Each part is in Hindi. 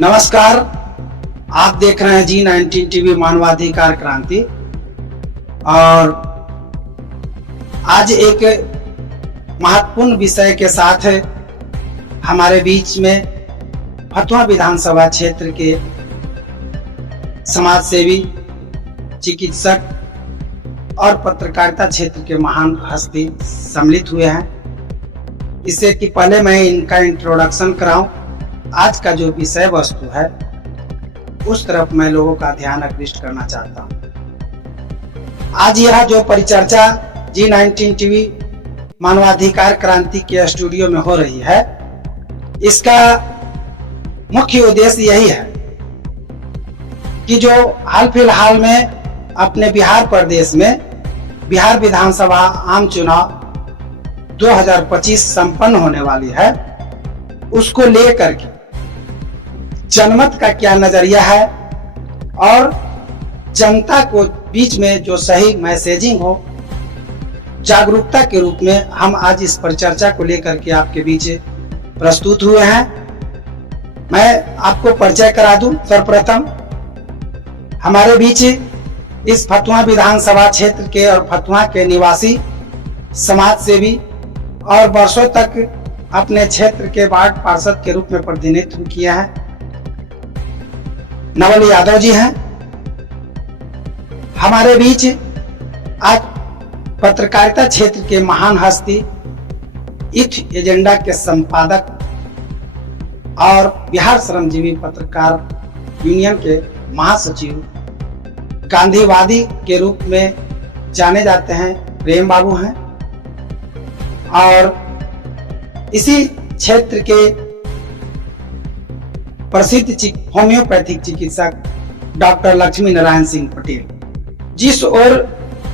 नमस्कार, आप देख रहे हैं G19 टीवी मानवाधिकार क्रांति। और आज एक महत्वपूर्ण विषय के साथ हमारे बीच में फतुहा विधानसभा क्षेत्र के समाज सेवी, चिकित्सक और पत्रकारिता क्षेत्र के महान हस्ती सम्मिलित हुए हैं। इससे कि पहले मैं इनका इंट्रोडक्शन कराऊं, आज का जो विषय वस्तु है उस तरफ मैं लोगों का ध्यान आकृष्ट करना चाहता हूं। आज यह जो परिचर्चा G19 टीवी मानवाधिकार क्रांति के स्टूडियो में हो रही है, इसका मुख्य उद्देश्य यही है कि जो हाल फिलहाल में अपने बिहार प्रदेश में बिहार विधानसभा आम चुनाव 2025 संपन्न होने वाली है, उसको लेकर के जनमत का क्या नजरिया है और जनता को बीच में जो सही मैसेजिंग हो, जागरूकता के रूप में हम आज इस परिचर्चा को लेकर के आपके बीच प्रस्तुत हुए हैं। मैं आपको परिचय करा दूं। सर्वप्रथम हमारे बीच इस फतुहा विधानसभा क्षेत्र के और फतुहा के निवासी समाज सेवी और वर्षों तक अपने क्षेत्र के वार्ड पार्षद के रूप में प्रतिनिधित्व किया है, नवल यादव जी हैं। हमारे बीच आज पत्रकारिता क्षेत्र के महान हस्ती, इथ एजेंडा के संपादक और बिहार श्रमजीवी पत्रकार यूनियन के महासचिव, गांधीवादी के रूप में जाने जाते हैं, प्रेम बाबू हैं। और इसी क्षेत्र के प्रसिद्ध होम्योपैथिक चिकित्सक डॉक्टर लक्ष्मी नारायण सिंह पटेल, जिस ओर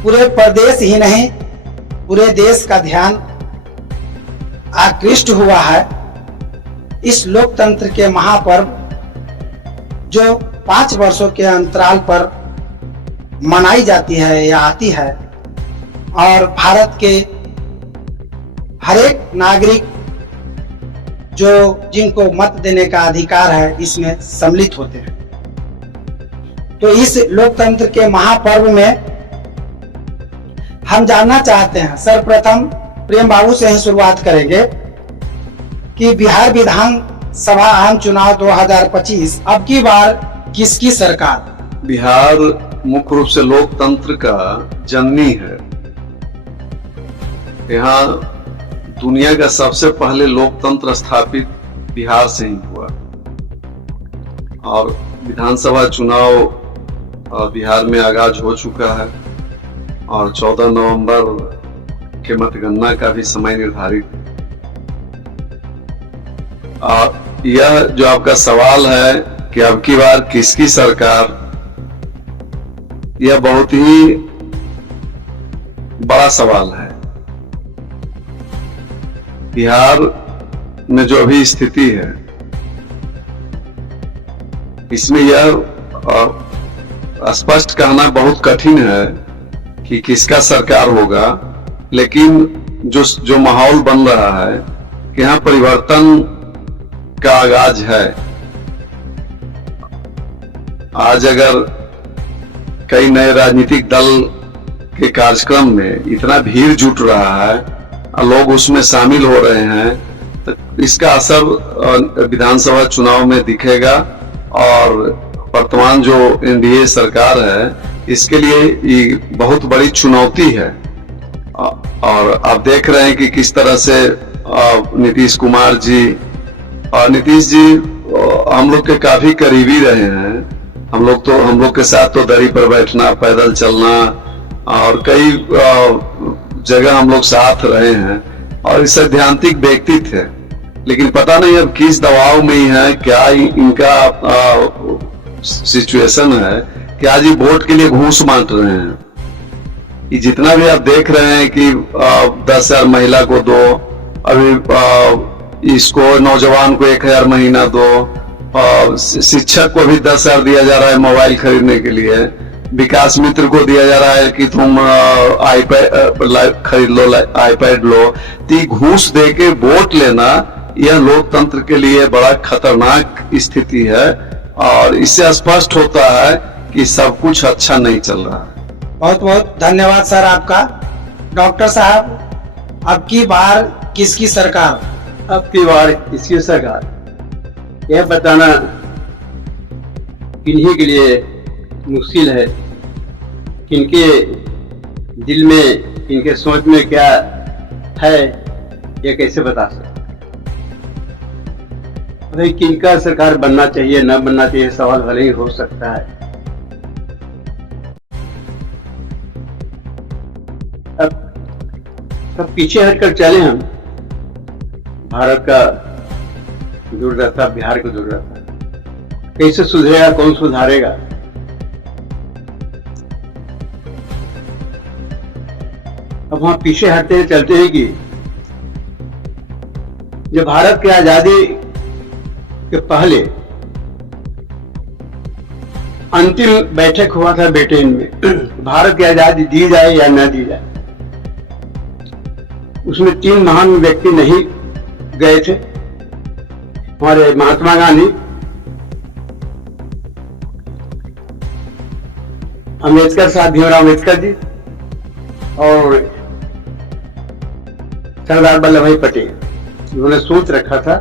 पूरे प्रदेश ही नहीं पूरे देश का ध्यान आकृष्ट हुआ है। इस लोकतंत्र के महापर्व जो 5 वर्षों के अंतराल पर मनाई जाती है या आती है, और भारत के हर एक नागरिक जो जिनको मत देने का अधिकार है इसमें सम्मिलित होते हैं। तो इस लोकतंत्र के महापर्व में हम जानना चाहते हैं, सर्वप्रथम प्रेम बाबू से ही शुरुआत करेंगे कि बिहार विधानसभा आम चुनाव 2025 अब की बार किसकी सरकार? बिहार मुख्य रूप से लोकतंत्र का जननी है। यहाँ दुनिया का सबसे पहले लोकतंत्र स्थापित बिहार से ही हुआ और विधानसभा चुनाव बिहार में आगाज हो चुका है और 14 नवंबर के मतगणना का भी समय निर्धारित। यह जो आपका सवाल है कि अब की बार किसकी सरकार, यह बहुत ही बड़ा सवाल है। बिहार में जो अभी स्थिति है इसमें यह स्पष्ट कहना बहुत कठिन है कि किसका सरकार होगा, लेकिन जो माहौल बन रहा है कि यहाँ परिवर्तन का आगाज है। आज अगर कई नए राजनीतिक दल के कार्यक्रम में इतना भीड़ जुट रहा है और लोग उसमें शामिल हो रहे हैं, तो इसका असर विधानसभा चुनाव में दिखेगा। और वर्तमान जो एनडीए सरकार है इसके लिए ये बहुत बड़ी चुनौती है। और आप देख रहे हैं कि किस तरह से नीतीश कुमार जी और नीतीश जी हम लोग के काफी करीबी रहे हैं। हम लोग के साथ तो दरी पर बैठना, पैदल चलना और कई जगह हम लोग साथ रहे हैं और इस सैद्धांतिक व्यक्ति थे। लेकिन पता नहीं अब किस दबाव में ही है, क्या इनका सिचुएशन है कि आज ये वोट के लिए घूस बांट रहे हैं। ये जितना भी आप देख रहे हैं कि 10,000 महिला को दो, अभी इसको नौजवान को 1,000 महीना दो, शिक्षक को भी 10,000 दिया जा रहा है मोबाइल खरीदने के लिए, विकास मित्र को दिया जा रहा है कि तुम आईपैड खरीद लो, आईपैड लो। तो घूस दे के वोट लेना यह लोकतंत्र के लिए बड़ा खतरनाक स्थिति है और इससे स्पष्ट होता है कि सब कुछ अच्छा नहीं चल रहा है। बहुत बहुत धन्यवाद सर आपका। डॉक्टर साहब, अब की बार किसकी सरकार? अब की बार किसकी सरकार, यह बताना किन्हीं के लिए मुश्किल है। किनके दिल में, किनके सोच में क्या है, यह कैसे बता सकते। भाई किनका सरकार बनना चाहिए न बनना चाहिए सवाल भले ही हो सकता है। अब पीछे हटकर चले हम, भारत का दुर्दशा, बिहार का दुर्दशा कैसे सुधरेगा, कौन सुधारेगा। अब वहां पीछे हटते हैं, चलते हैं कि जब भारत की आजादी के पहले अंतिम बैठक हुआ था ब्रिटेन में, भारत की आजादी दी जाए या न दी जाए, उसमें 3 महान व्यक्ति नहीं गए थे। हमारे महात्मा गांधी, अम्बेडकर साहब, भीमराव अम्बेडकर जी और सरदार वल्लभ भाई पटेल। उन्होंने सोच रखा था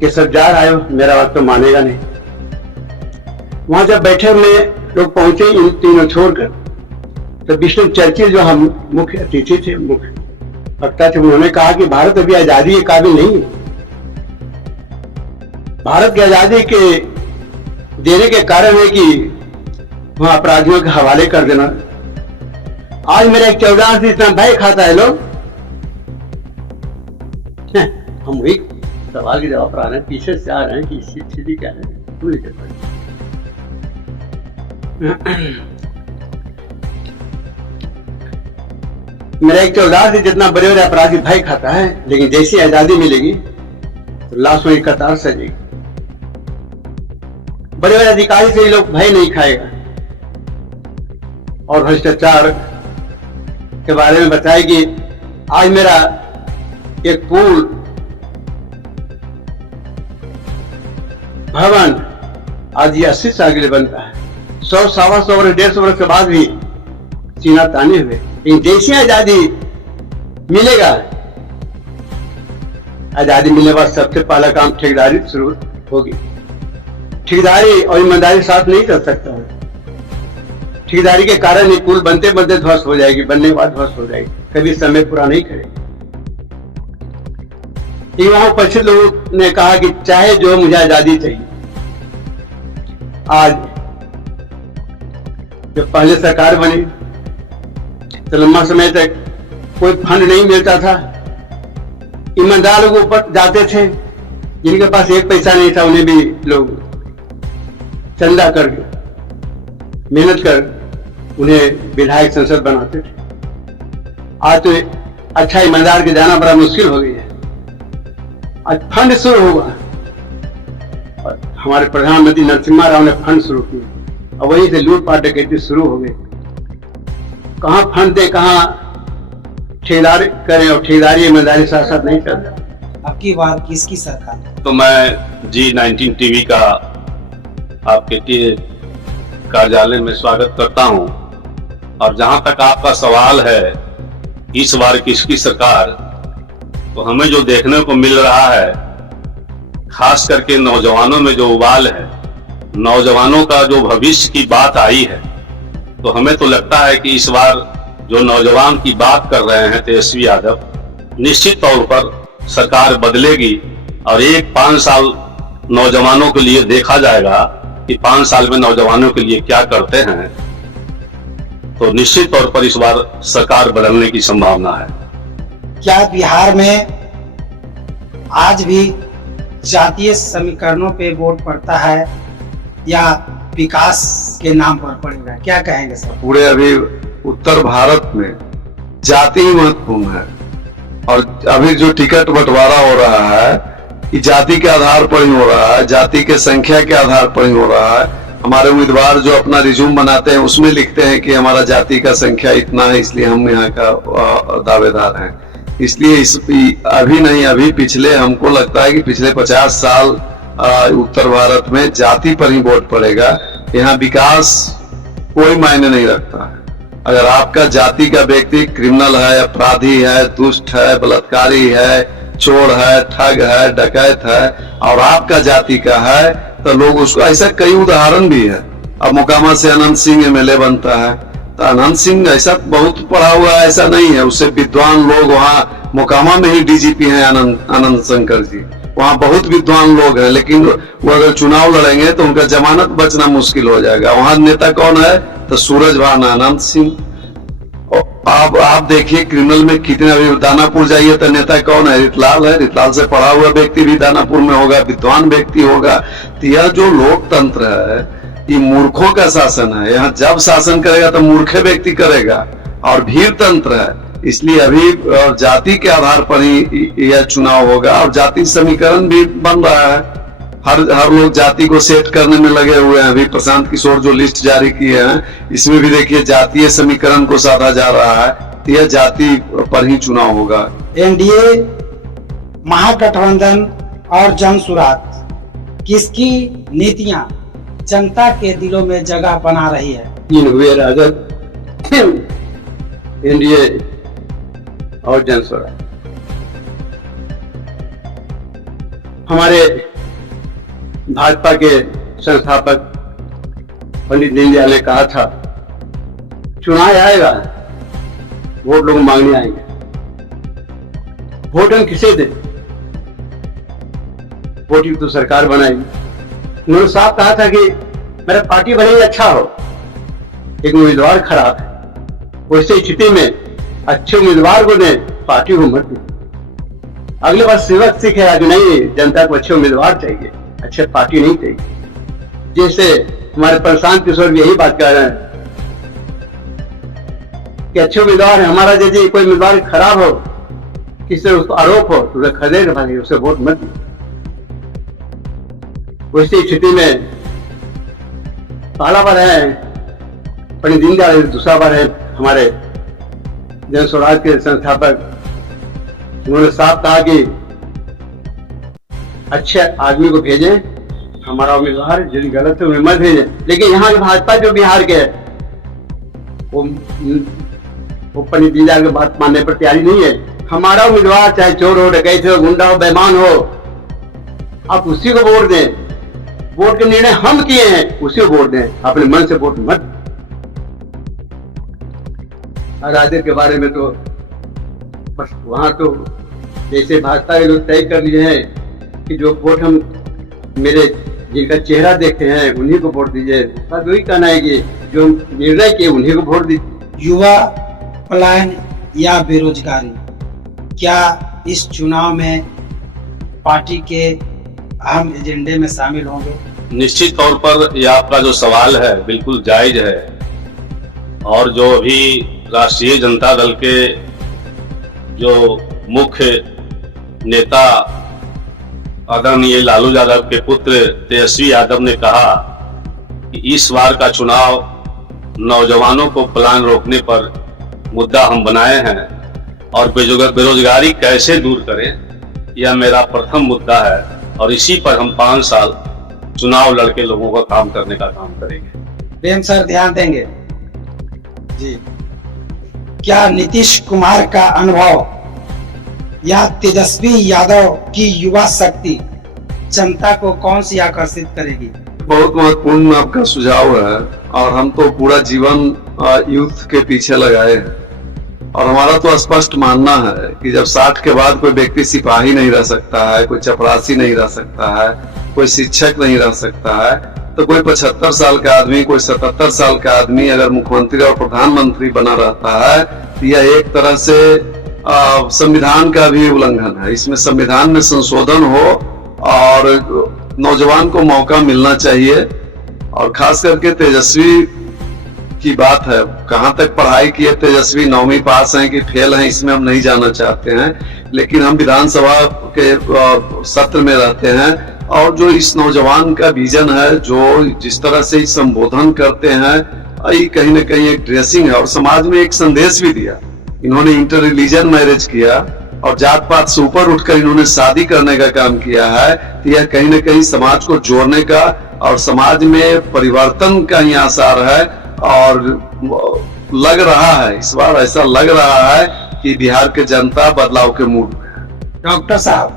कि सब जा रहा है, मेरा बात तो मानेगा नहीं। वहां जब बैठक में लोग पहुंचे इन तीनों छोड़कर, तो विंस्टन चर्चिल जो हम मुख्य अतिथि थे, मुख्य वक्ता थे, उन्होंने कहा कि भारत अभी आजादी के काबिल नहीं है। भारत की आजादी के देने के कारण है कि वहां अपराधियों के हवाले कर देना। आज मेरा एक 14 से इतना भय खाता है लोग। हम वही सवाल के जवाब आ रहे हैं, पीछे से आ रहे हैं कि इसकी स्थिति क्या है। मेरा एक 14 से जितना बड़े बड़े अपराधी भय खाता है, लेकिन जैसी आजादी मिलेगी तो लाशों की कतार सजेगी। बड़े बड़े अधिकारी से ये लोग भय नहीं खाएगा। और भ्रष्टाचार के बारे में बताया कि आज मेरा एक पुल, भवन आज ये 80 साल के लिए बनता है। 100, 125 वर्ष, 150 वर्ष के बाद भी सीना ताने हुए। लेकिन जैसी आजादी मिलेगा, आजादी मिलने के बाद सबसे पहला काम ठेकेदारी शुरू होगी। ठेकेदारी और ईमानदारी साथ नहीं चल सकता है। ठेकेदारी के कारण ये पुल बनते बनते ध्वस्त हो जाएगी, बनने के बाद ध्वस्त हो जाएगी, कभी समय पूरा नहीं करेगी। वहां उपस्थित लोगों ने कहा कि चाहे जो, मुझे आजादी चाहिए। आज जब पहले सरकार बनी तो लंबा समय तक कोई फंड नहीं मिलता था। ईमानदार लोग ऊपर जाते थे, जिनके पास 1 पैसा नहीं था उन्हें भी लोग चंदा करके, मेहनत कर उन्हें विधायक, संसद बनाते थे। आज तो अच्छा ईमानदार के जाना बड़ा मुश्किल हो गई है। आज फंड शुरू हुआ और हमारे प्रधानमंत्री नरसिम्हा राव ने फंड शुरू किया और वहीं से लूटपाट डकैती शुरू हो गई। कहां फंड दे, कहां ठेकेदार करें, और ठेकेदारी ईमानदारी साथ साथ नहीं चलता। अब की बार किसकी सरकार? तो मैं G19 टीवी का आपके कार्यालय में स्वागत करता हूं। और जहां तक आपका सवाल है इस बार किसकी सरकार, तो हमें जो देखने को मिल रहा है, खास करके नौजवानों में जो उबाल है, नौजवानों का जो भविष्य की बात आई है, तो हमें तो लगता है कि इस बार जो नौजवान की बात कर रहे हैं तेजस्वी यादव, निश्चित तौर पर सरकार बदलेगी और 1-5 साल नौजवानों के लिए देखा जाएगा कि 5 साल में नौजवानों के लिए क्या करते हैं। तो निश्चित तौर पर इस बार सरकार बदलने की संभावना है। क्या बिहार में आज भी जातीय समीकरणों पे वोट पड़ता है या विकास के नाम पर पड़ेगा? क्या कहेंगे सर? पूरे अभी उत्तर भारत में जाति ही महत्वपूर्ण है और अभी जो टिकट बंटवारा हो रहा है कि जाति के आधार पर ही हो रहा है, जाति के संख्या के आधार पर ही हो रहा है। हमारे उम्मीदवार जो अपना रिज्यूम बनाते हैं उसमें लिखते हैं कि हमारा जाति का संख्या इतना है, इसलिए हम यहाँ का दावेदार हैं। इसलिए अभी नहीं, अभी पिछले, हमको लगता है कि पिछले 50 साल उत्तर भारत में जाति पर ही वोट पड़ेगा। यहाँ विकास कोई मायने नहीं रखता है। अगर आपका जाति का व्यक्ति क्रिमिनल है, अपराधी है, दुष्ट है, बलात्कारी है, चोर है, ठग है, डकैत है और आपका जाति का है तो लोग उसको, ऐसा कई उदाहरण भी है। अब मोकामा से अनंत सिंह एमएलए बनता है तो अनंत सिंह ऐसा बहुत पढ़ा हुआ है ऐसा नहीं है, उससे विद्वान लोग वहाँ मोकामा में ही डीजीपी हैं आनंद शंकर जी, वहाँ बहुत विद्वान लोग हैं, लेकिन वो अगर चुनाव लड़ेंगे तो उनका जमानत बचना मुश्किल हो जाएगा। वहाँ नेता कौन है तो सूरज भान आनंद सिंह। आप देखिए क्रिमिनल में कितने, अभी दानापुर जाइए तो नेता कौन है, रितलाल है। रितलाल से पढ़ा हुआ व्यक्ति भी दानापुर में होगा, विद्वान व्यक्ति होगा। तो यह जो लोकतंत्र है ये मूर्खों का शासन है। यहाँ जब शासन करेगा तो मूर्खे व्यक्ति करेगा और भीड़ तंत्र है। इसलिए अभी जाति के आधार पर ही यह चुनाव होगा और जाति समीकरण भी बन रहा है। हर लोग जाति को सेट करने में लगे हुए हैं। अभी प्रशांत किशोर जो लिस्ट जारी किए हैं इसमें भी देखिए जातीय समीकरण को साधा जा रहा है। तो यह जाति पर ही चुनाव होगा। एनडीए, महागठबंधन और जनसुराज, किसकी नीतियां जनता के दिलों में जगह बना रही है? तीन हुए राजद, एनडीए और जनसुराज। हमारे भाजपा के संस्थापक पंडित दीनदयाल ने कहा था चुनाव आएगा वोट लोग मांगने आएंगे। वोट हम किसे दें? वोट की तो सरकार बनाएगी। उन्होंने साफ कहा था कि मेरा पार्टी भले ही अच्छा हो लेकिन उम्मीदवार खराब है। वैसे स्थिति में अच्छे उम्मीदवार को दें, पार्टी को मत दें। अगले बार सेवक सीखेगा कि नहीं, जनता को अच्छे उम्मीदवार चाहिए, अच्छे पार्टी नहीं चाहिए। जैसे हमारे प्रशांत किशोर भी यही बात कह रहे हैं कि अच्छे उम्मीदवार है। हमारा यदि कोई उम्मीदवार खराब हो, किससे उसको आरोप हो तो उसे खदेड़ भागे, उसे वोट मत दे। वैसी स्थिति में पहला बार है पंडित दीनदयाल, दूसरा बार है हमारे जनस्वराज के संस्थापक। उन्होंने साफ कहा कि अच्छे आदमी को भेजें, हमारा उम्मीदवार यदि गलत है उन्हें मत भेजें। लेकिन यहाँ भाजपा जो बिहार के वो पंडित दीनदयाल की बात मानने पर तैयारी नहीं है। हमारा उम्मीदवार चाहे चोर हो, डकैत हो, गुंडा हो, बेईमान हो, आप उसी को वोट दें। वोट के निर्णय हम किए हैं, उसी को वोट दें, अपने मन से वोट मत। राजद के बारे में तो बस वहां तो जैसे भाजपा के लोग तय कर लिए हैं कि जो वोट हम मेरे जिनका चेहरा देखते हैं उन्हीं को वोट दीजिए। बस वही कहना है कि जो निर्णय किए उन्हीं को वोट दीजिए। युवा पलायन या बेरोजगारी, क्या इस चुनाव में पार्टी के अहम एजेंडे में शामिल होंगे? निश्चित तौर पर यह आपका जो सवाल है बिल्कुल जायज है। और जो अभी राष्ट्रीय जनता दल के जो मुख्य नेता आदरणीय लालू यादव के पुत्र तेजस्वी यादव ने कहा कि इस बार का चुनाव नौजवानों को पलायन रोकने पर मुद्दा हम बनाए हैं और बेरोजगारी कैसे दूर करें, यह मेरा प्रथम मुद्दा है। और इसी पर हम 5 साल चुनाव लड़के लोगों का काम करने का काम करेंगे। प्रेम सर ध्यान देंगे जी। क्या नीतीश कुमार का अनुभव या तेजस्वी यादव की युवा शक्ति जनता को कौन सी आकर्षित करेगी? बहुत महत्वपूर्ण आपका सुझाव है और हम तो पूरा जीवन यूथ के पीछे लगाए हैं और हमारा तो स्पष्ट मानना है कि जब 60 के बाद कोई व्यक्ति सिपाही नहीं रह सकता है, कोई चपरासी नहीं रह सकता है, कोई शिक्षक नहीं रह सकता है, तो कोई 75 साल का आदमी, कोई 77 साल का आदमी अगर मुख्यमंत्री और प्रधानमंत्री बना रहता है तो यह एक तरह से संविधान का भी उल्लंघन है। इसमें संविधान में संशोधन हो और नौजवान को मौका मिलना चाहिए। और खास करके तेजस्वी की बात है, कहाँ तक पढ़ाई की है तेजस्वी, 9वीं पास हैं कि फेल हैं इसमें हम नहीं जानना चाहते हैं, लेकिन हम विधानसभा के सत्र में रहते हैं और जो इस नौजवान का विजन है, जो जिस तरह से संबोधन करते हैं, ये कहीं ना कहीं एक ड्रेसिंग है और समाज में एक संदेश भी दिया। इन्होंने इंटर रिलीजन मैरिज किया और जात पात से ऊपर उठकर इन्होंने शादी करने का काम किया है, तो यह कहीं न कहीं समाज को जोड़ने का और समाज में परिवर्तन का ही आसार है। और लग रहा है, इस बार ऐसा लग रहा है कि बिहार के जनता बदलाव के मूड में है। डॉक्टर साहब,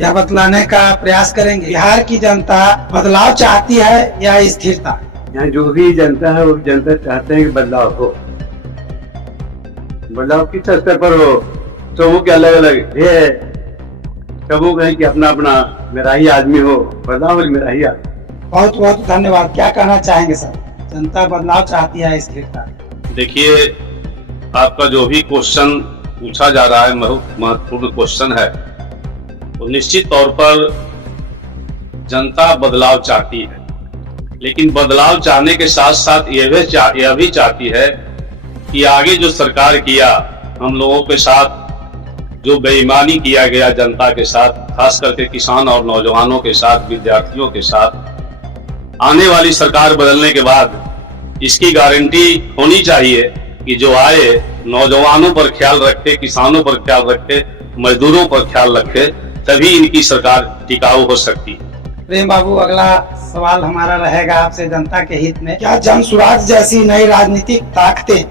यह बतलाने का प्रयास करेंगे, बिहार की जनता बदलाव चाहती है या स्थिरता? यहाँ जो भी जनता है वो जनता चाहते हैं कि बदलाव हो। बदलाव किस स्तर पर हो, सबों के अलग अलग है, सबों कहें कि अपना अपना मेरा ही आदमी हो, बदलाव मेरा ही आदमी। बहुत बहुत धन्यवाद। क्या कहना चाहेंगे सर? जनता बदलाव चाहती है स्थिरता? देखिए, आपका जो भी क्वेश्चन पूछा जा रहा है बहुत महत्वपूर्ण क्वेश्चन है। तो निश्चित तौर पर जनता बदलाव चाहती है, लेकिन बदलाव चाहने के साथ साथ यह भी चाहती है कि आगे जो सरकार किया, हम लोगों के साथ जो बेईमानी किया गया जनता के साथ, खास करके किसान और नौजवानों के साथ, विद्यार्थियों के साथ, आने वाली सरकार बदलने के बाद इसकी गारंटी होनी चाहिए कि जो आए नौजवानों पर ख्याल रखे, किसानों पर ख्याल रखे, मजदूरों पर ख्याल रखे, तभी इनकी सरकार टिकाऊ हो सकती है। प्रेम बाबू, अगला सवाल हमारा रहेगा आपसे जनता के हित में। क्या जन सुराज जैसी नई राजनीतिक ताकतें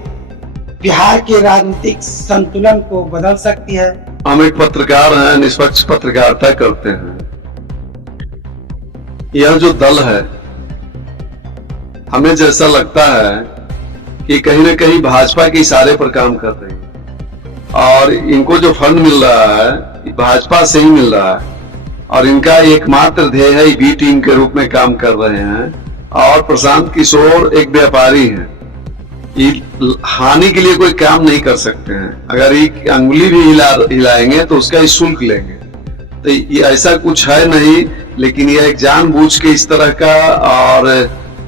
बिहार के राजनीतिक संतुलन को बदल सकती है? हम एक पत्रकार हैं, निष्पक्ष पत्रकारिता करते हैं। यह जो दल है, हमें जैसा लगता है कि कहीं न कहीं भाजपा के इशारे पर काम कर रही है और इनको जो फंड मिल रहा है भाजपा से ही मिल रहा है और इनका एकमात्र ध्येय है बी टीम के रूप में काम कर रहे हैं। और प्रशांत किशोर एक व्यापारी हैं, हानि के लिए कोई काम नहीं कर सकते हैं। अगर एक अंगुली भी हिलाएंगे तो उसका ही शुल्क लेंगे। तो ये ऐसा कुछ है नहीं, लेकिन यह एक जानबूझ के इस तरह का। और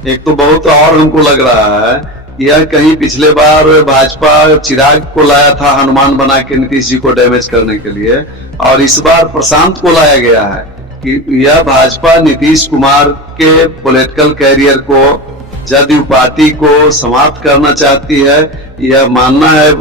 एक तो बहुत और हमको लग रहा है, यह कहीं पिछले बार भाजपा चिराग को लाया था हनुमान बना के नीतीश जी को डैमेज करने के लिए, और इस बार प्रशांत को लाया गया है कि यह भाजपा नीतीश कुमार के पॉलिटिकल कैरियर को, जदयू पार्टी को समाप्त करना चाहती है। यह मानना है,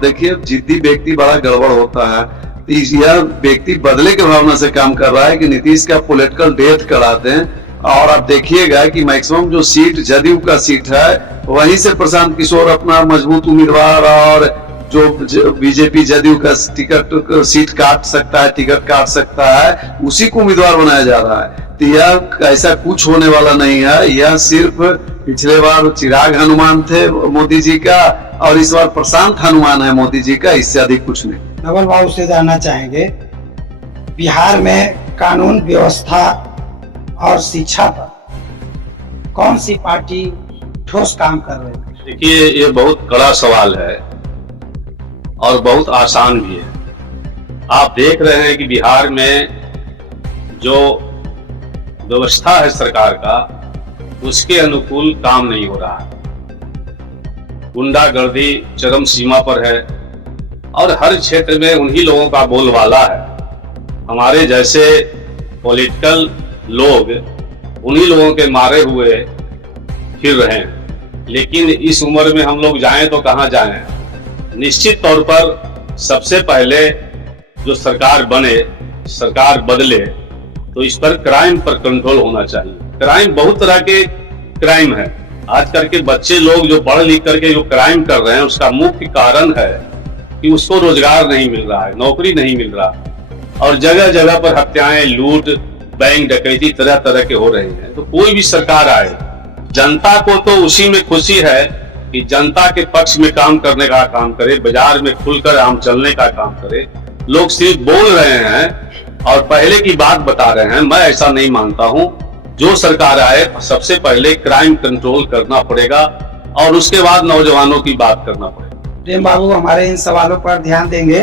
देखिए जिद्दी व्यक्ति बड़ा गड़बड़ होता है। यह व्यक्ति बदले के भावना से काम कर रहा है कि नीतीश का पॉलिटिकल डेथ करा दें। और आप देखिएगा कि मैक्सिमम जो सीट जदयू का सीट है वहीं से प्रशांत किशोर अपना मजबूत उम्मीदवार, और जो बीजेपी जदयू का टिकट सीट काट सकता है, टिकट काट सकता है, उसी को उम्मीदवार बनाया जा रहा है। तो यह ऐसा कुछ होने वाला नहीं है। यह सिर्फ पिछले बार चिराग हनुमान थे मोदी जी का और इस बार प्रशांत हनुमान है मोदी जी का, इससे अधिक कुछ नहीं। नवल बाबू से जानना चाहेंगे, बिहार में कानून व्यवस्था और शिक्षा पर कौन सी पार्टी ठोस काम कर रही है? देखिए, ये बहुत कड़ा सवाल है और बहुत आसान भी है। आप देख रहे हैं कि बिहार में जो व्यवस्था है सरकार का, उसके अनुकूल काम नहीं हो रहा है। गुंडागर्दी चरम सीमा पर है और हर क्षेत्र में उन्हीं लोगों का बोलबाला है। हमारे जैसे पॉलिटिकल लोग उन्हीं लोगों के मारे हुए फिर रहे हैं। लेकिन इस उम्र में हम लोग जाएं तो कहां जाएं? निश्चित तौर पर सबसे पहले जो सरकार बने, सरकार बदले, तो इस पर क्राइम पर कंट्रोल होना चाहिए। क्राइम बहुत तरह के क्राइम है। आजकल के बच्चे लोग जो पढ़ लिख करके जो क्राइम कर रहे हैं, उसका मुख्य कारण है कि उसको रोजगार नहीं मिल रहा है, नौकरी नहीं मिल रहा, और जगह जगह पर हत्याएं, लूट, बैंक डकैती तरह तरह के हो रहे हैं। तो कोई भी सरकार आए, जनता को तो उसी में खुशी है कि जनता के पक्ष में काम करने का काम करे, बाजार में खुलकर आम चलने का काम करे। लोग सिर्फ बोल रहे हैं और पहले की बात बता रहे हैं। मैं ऐसा नहीं मानता हूं। जो सरकार आए, सबसे पहले क्राइम कंट्रोल करना पड़ेगा और उसके बाद नौजवानों की बात करना पड़ेगा। प्रेम बाबू हमारे इन सवालों पर ध्यान देंगे।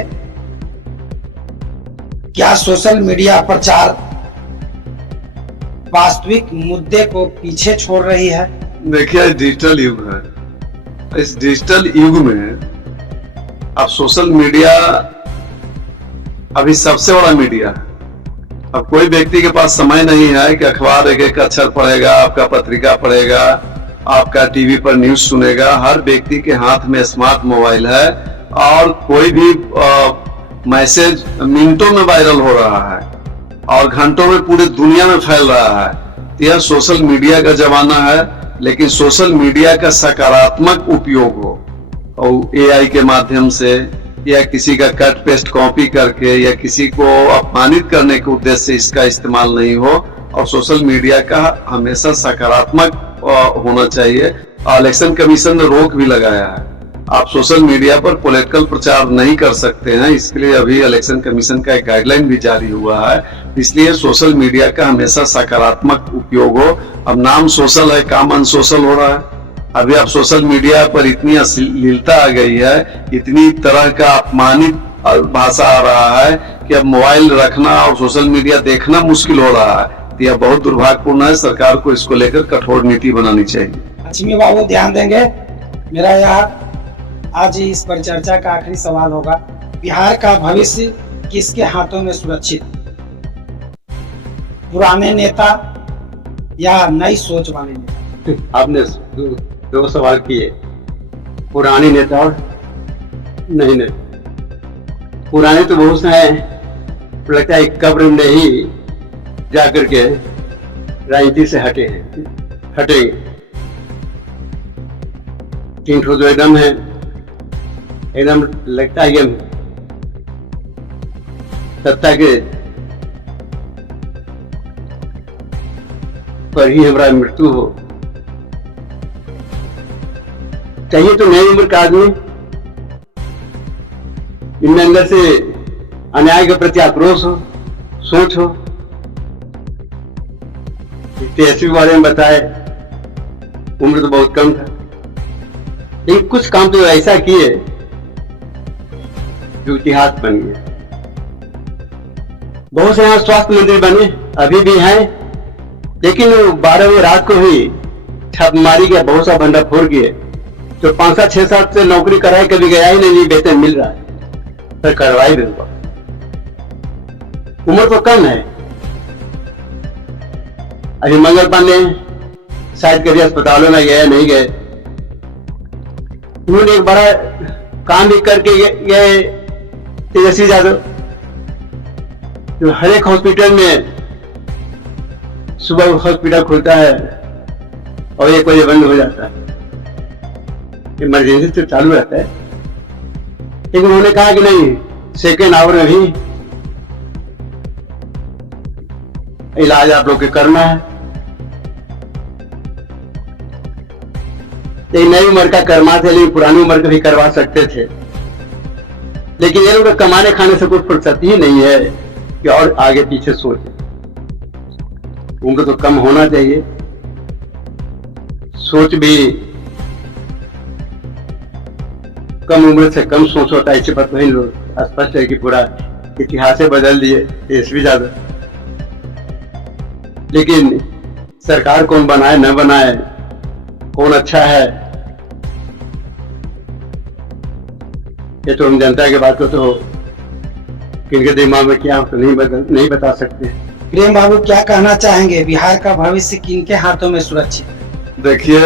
क्या सोशल मीडिया प्रचार वास्तविक मुद्दे को पीछे छोड़ रही है? देखिए, डिजिटल युग है। इस डिजिटल युग में अब सोशल मीडिया अभी सबसे बड़ा मीडिया है। अब कोई व्यक्ति के पास समय नहीं है कि अखबार एक एक अक्षर पढ़ेगा, आपका पत्रिका पढ़ेगा, आपका टीवी पर न्यूज सुनेगा। हर व्यक्ति के हाथ में स्मार्ट मोबाइल है और कोई भी मैसेज मिनटों में वायरल हो रहा है और घंटों में पूरी दुनिया में फैल रहा है। तो यह सोशल मीडिया का जमाना है, लेकिन सोशल मीडिया का सकारात्मक उपयोग हो और एआई के माध्यम से या किसी का कट पेस्ट कॉपी करके या किसी को अपमानित करने के उद्देश्य से इसका इस्तेमाल नहीं हो, और सोशल मीडिया का हमेशा सकारात्मक होना चाहिए। इलेक्शन कमीशन ने रोक भी लगाया है, आप सोशल मीडिया पर पॉलिटिकल प्रचार नहीं कर सकते हैं, इसके लिए अभी इलेक्शन कमीशन का एक गाइडलाइन भी जारी हुआ है। इसलिए सोशल मीडिया का हमेशा सकारात्मक उपयोग हो। अब नाम सोशल है, काम अनसोशल हो रहा है। अभी आप सोशल मीडिया पर इतनी अश्लीलता आ गई है, इतनी तरह का अपमानित भाषा आ रहा है कि अब मोबाइल रखना और सोशल मीडिया देखना मुश्किल हो रहा है। तो यह बहुत दुर्भाग्यपूर्ण है, सरकार को इसको लेकर कठोर नीति बनानी चाहिए। लक्ष्मी बाबू ध्यान देंगे। मेरा यहाँ आज इस परिचर्चा का आखिरी सवाल होगा, बिहार का भविष्य किसके हाथों में सुरक्षित, पुराने नेता या नई सोच वाले नेता? आपने दो सवाल किए, पुराने नेता और नए नेता। पुराने तो बहुत से हैं, लगता है कब्र में ही जाकर के राजनीति से हटेंगे। तीन ठो जो एकदम है, एकदम लगता है कि सत्ता के पर ही हमारा मृत्यु हो। चाहिए तो नई उम्र का आदमी, इनमें अंदर से अन्याय के प्रति आक्रोश हो, सोच हो। तेजस्वी बारे में बताए, उम्र तो बहुत कम था, लेकिन कुछ काम तो ऐसा किए जो इतिहास बन गया। बहुत से यहाँ स्वास्थ्य मंत्री बने, अभी भी हैं, लेकिन 12 बजे रात को ही छापेमारी किया, बहुत सा भंडाफोड़ किए। तो 5-6 से नौकरी कराए, कभी गया ही नहीं, वेतन मिल रहा है, फिर करवाई भी। उम्र तो कम है। अभी मंगल पांडे शायद कभी अस्पतालों में गए, नहीं गए। उन्होंने एक बड़ा काम भी करके गए, तेजस्वी यादव, तो हर एक हॉस्पिटल में सुबह हॉस्पिटल खुलता है और 1 बजे बंद हो जाता है, इमरजेंसी तो चालू रहता है। लेकिन उन्होंने कहा कि नहीं, सेकेंड आवर में भी इलाज आप लोग के करना है। एक नई उम्र का करवा थे, लेकिन पुरानी उम्र का भी करवा सकते थे। लेकिन ये लोग कमाने खाने से कोई फुर्सत ही नहीं है कि और आगे पीछे सोचे। उनको तो कम होना चाहिए, सोच भी कम उम्र से कम सोच होता है। इससे बात वही लोग स्पष्ट है कि पूरा इतिहास बदल दिए तेजस्वी यादव। लेकिन सरकार कौन बनाए न बनाए, कौन अच्छा है, ये तो हम जनता के बात को तो किनके दिमाग में क्या तो नहीं बता सकते। प्रेम बाबू क्या कहना चाहेंगे, बिहार का भविष्य किनके हाथों में सुरक्षित है? देखिए,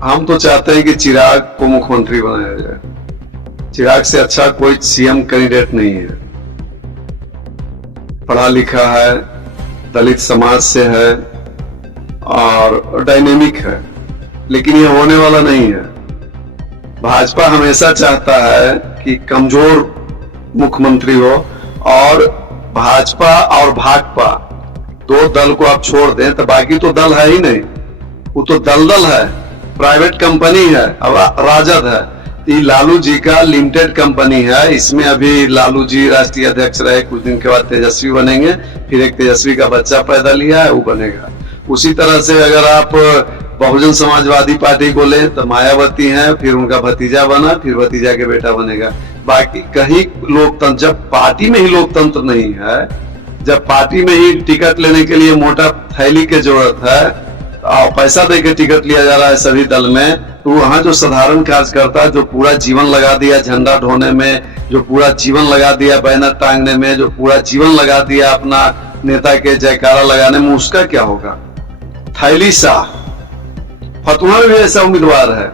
हम तो चाहते हैं कि चिराग को मुख्यमंत्री बनाया जाए। चिराग से अच्छा कोई सीएम कैंडिडेट नहीं है। पढ़ा लिखा है, दलित समाज से है और डायनेमिक है, लेकिन ये होने वाला नहीं है। भाजपा हमेशा चाहता है कि कमजोर मुख्यमंत्री हो, और भाजपा और भाकपा दो दल को आप छोड़ दें तो बाकी तो दल है ही नहीं, वो तो दलदल है, प्राइवेट कंपनी है, अब राजद है। ये लालू जी का लिमिटेड कंपनी है, इसमें अभी लालू जी राष्ट्रीय अध्यक्ष रहे, कुछ दिन के बाद तेजस्वी बनेंगे, फिर एक तेजस्वी का बच्चा पैदा लिया है, वो बनेगा। उसी तरह से अगर आप बहुजन समाजवादी पार्टी को लें तो मायावती हैं, फिर उनका भतीजा बना, फिर भतीजा के बेटा बनेगा। बाकी कहीं लोकतंत्र, जब पार्टी में ही लोकतंत्र नहीं है, जब पार्टी में ही टिकट लेने के लिए मोटा थैली की जरूरत है और पैसा दे के टिकट लिया जा रहा है सभी दल में, तो वहां जो साधारण कार्यकर्ता जो पूरा जीवन लगा दिया झंडा ढोने में, जो पूरा जीवन लगा दिया बैनर टांगने में, जो पूरा जीवन लगा दिया अपना नेता के जयकारा लगाने में, उसका क्या होगा? थैली शाह, फतुहा में भी ऐसा उम्मीदवार है,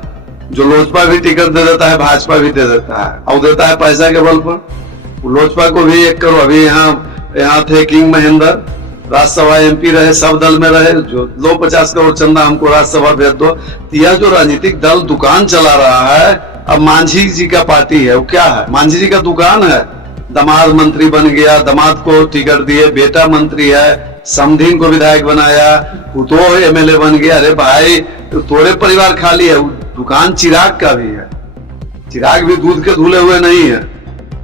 जो लोजपा भी टिकट दे देता है, भाजपा भी दे देता है, और देता है पैसा के बल पर। लोजपा को भी 1 करोड़, अभी यहाँ थे किंग महेंद्र, राज्यसभा MP रहे, सब दल में रहे, जो लो 50 करोड़ चंदा हमको राज्यसभा भेज दो। यह जो राजनीतिक दल दुकान चला रहा है, अब मांझी जी का पार्टी है, वो क्या है, मांझी जी का दुकान है। दामाद मंत्री बन गया, दामाद को टिकट दिए, बेटा मंत्री है, समधीन को विधायक बनाया, तो MLA बन गया। अरे भाई तोरे परिवार खाली है, दुकान चिराग का भी है, चिराग भी दूध के धुले हुए नहीं है,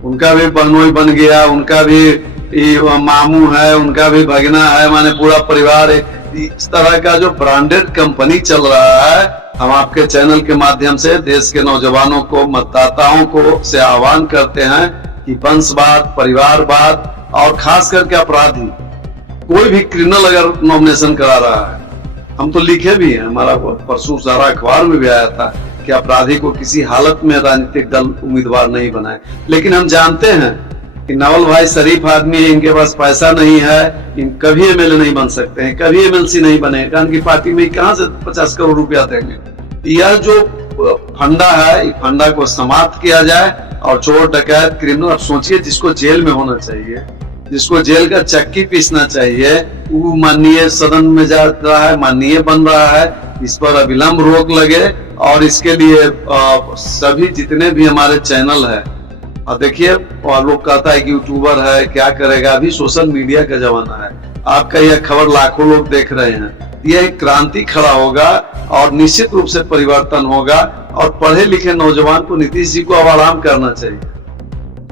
उनका भी बहनोई बन गया, उनका भी मामू है, उनका भी भगना है, माने पूरा परिवार। इस तरह का जो ब्रांडेड कंपनी चल रहा है, हम आपके चैनल के माध्यम से देश के नौजवानों को, मतदाताओं को से आह्वान करते हैं कि वंशवाद, परिवारवाद और खास करके अपराधी, कोई भी क्रिमिनल अगर नॉमिनेशन करा रहा है, हम तो लिखे भी हैं, हमारा परसों सारा अखबार में भी आया था कि अपराधी को किसी हालत में राजनीतिक दल उम्मीदवार नहीं बनाए। लेकिन हम जानते हैं कि नवल भाई शरीफ आदमी है, इनके पास पैसा नहीं है, इन कभी MLA नहीं बन सकते हैं, कभी MLC नहीं बने, कारण की पार्टी में कहां से 50 करोड़ रुपया देंगे। यह जो फंडा है, फंडा को समाप्त किया जाए और चोर डकैत क्रिमिनल, अब सोचिए जिसको जेल में होना चाहिए, जिसको जेल का चक्की पीसना चाहिए, वो माननीय सदन में जा रहा है, माननीय बन रहा है। इस पर अविलंब रोक लगे और इसके लिए सभी जितने भी हमारे चैनल है, और देखिए लोग कहता है कि यूट्यूबर है, क्या करेगा, अभी सोशल मीडिया का जमाना है, आपका यह खबर लाखों लोग देख रहे हैं, यह एक क्रांति खड़ा होगा और निश्चित रूप से परिवर्तन होगा। और पढ़े लिखे नौजवान को नीतीश जी को अब आराम करना चाहिए।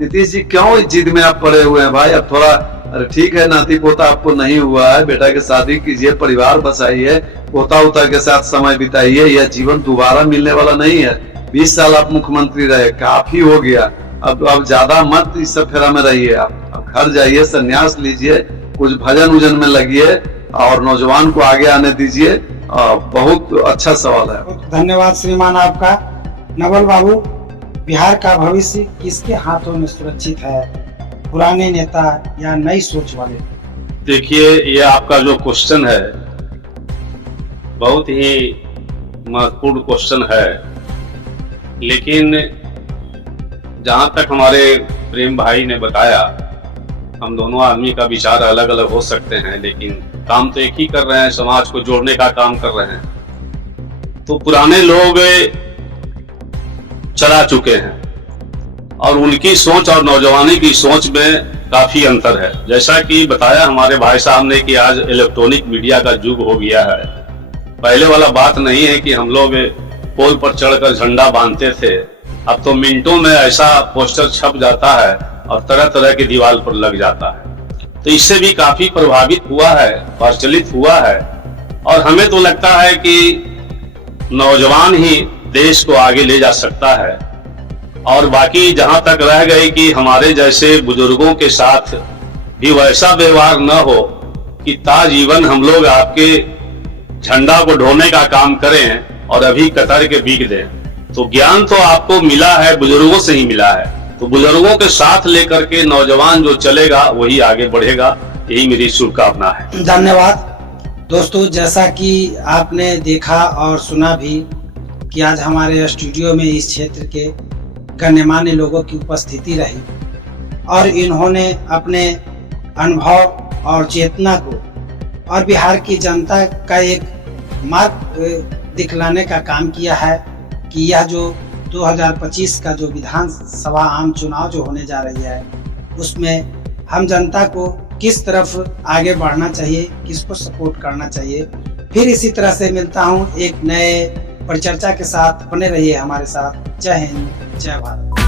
नीतीश जी क्यों इस जिद में आप पड़े हुए हैं भाई, अब थोड़ा, अरे ठीक है नाती पोता आपको नहीं हुआ है, बेटा के शादी कीजिए, परिवार बसाइए, पोता उता के साथ समय बिताइए, यह जीवन दोबारा मिलने वाला नहीं है। 20 साल आप मुख्यमंत्री रहे, काफी हो गया, अब ज्यादा मत इस सब फेरा में रहिए, आप घर जाइए, संन्यास लीजिए, कुछ भजन उजन में लगिए और नौजवान को आगे आने दीजिए। बहुत अच्छा सवाल है। धन्यवाद श्रीमान आपका। नवल बाबू, बिहार का भविष्य किसके हाथों में सुरक्षित है, पुराने नेता या नई सोच वाले? देखिए, ये आपका जो क्वेश्चन है बहुत ही महत्वपूर्ण क्वेश्चन है, लेकिन जहां तक हमारे प्रेम भाई ने बताया, हम दोनों आदमी का विचार अलग अलग हो सकते हैं, लेकिन काम तो एक ही कर रहे हैं, समाज को जोड़ने का काम कर रहे हैं। तो पुराने लोग चला चुके हैं और उनकी सोच और नौजवानी की सोच में काफी अंतर है। जैसा कि बताया हमारे भाई साहब ने कि आज इलेक्ट्रॉनिक मीडिया का युग हो गया है। पहले वाला बात नहीं है कि हम लोग पोल पर चढ़कर झंडा बांधते थे, अब तो मिनटों में ऐसा पोस्टर छप जाता है और तरह तरह की दीवार पर लग जाता है। तो इससे भी काफी प्रभावित हुआ है, प्रचलित हुआ है, और हमें तो लगता है कि नौजवान ही देश को आगे ले जा सकता है। और बाकी जहां तक रह गई कि हमारे जैसे बुजुर्गों के साथ भी वैसा व्यवहार न हो कि ताजीवन हम लोग आपके झंडा को ढोने का काम करें और अभी कतर के बीक दें। तो ज्ञान तो आपको मिला है, बुजुर्गों से ही मिला है, तो बुजुर्गों के साथ लेकर के नौजवान जो चलेगा वही आगे बढ़ेगा, यही मेरी शुभकामना है। धन्यवाद। दोस्तों, जैसा कि आपने देखा और सुना भी कि आज हमारे स्टूडियो में इस क्षेत्र के गण्यमान्य लोगों की उपस्थिति रही और इन्होंने अपने अनुभव और चेतना को और बिहार की जनता का एक मार्ग दिखलाने का काम किया है कि यह जो 2025 का जो विधानसभा आम चुनाव जो होने जा रही है, उसमें हम जनता को किस तरफ आगे बढ़ना चाहिए, किसको सपोर्ट करना चाहिए। फिर इसी तरह से मिलता हूं एक नए परिचर्चा के साथ, बने रहिए हमारे साथ। जय हिंद, जय भारत।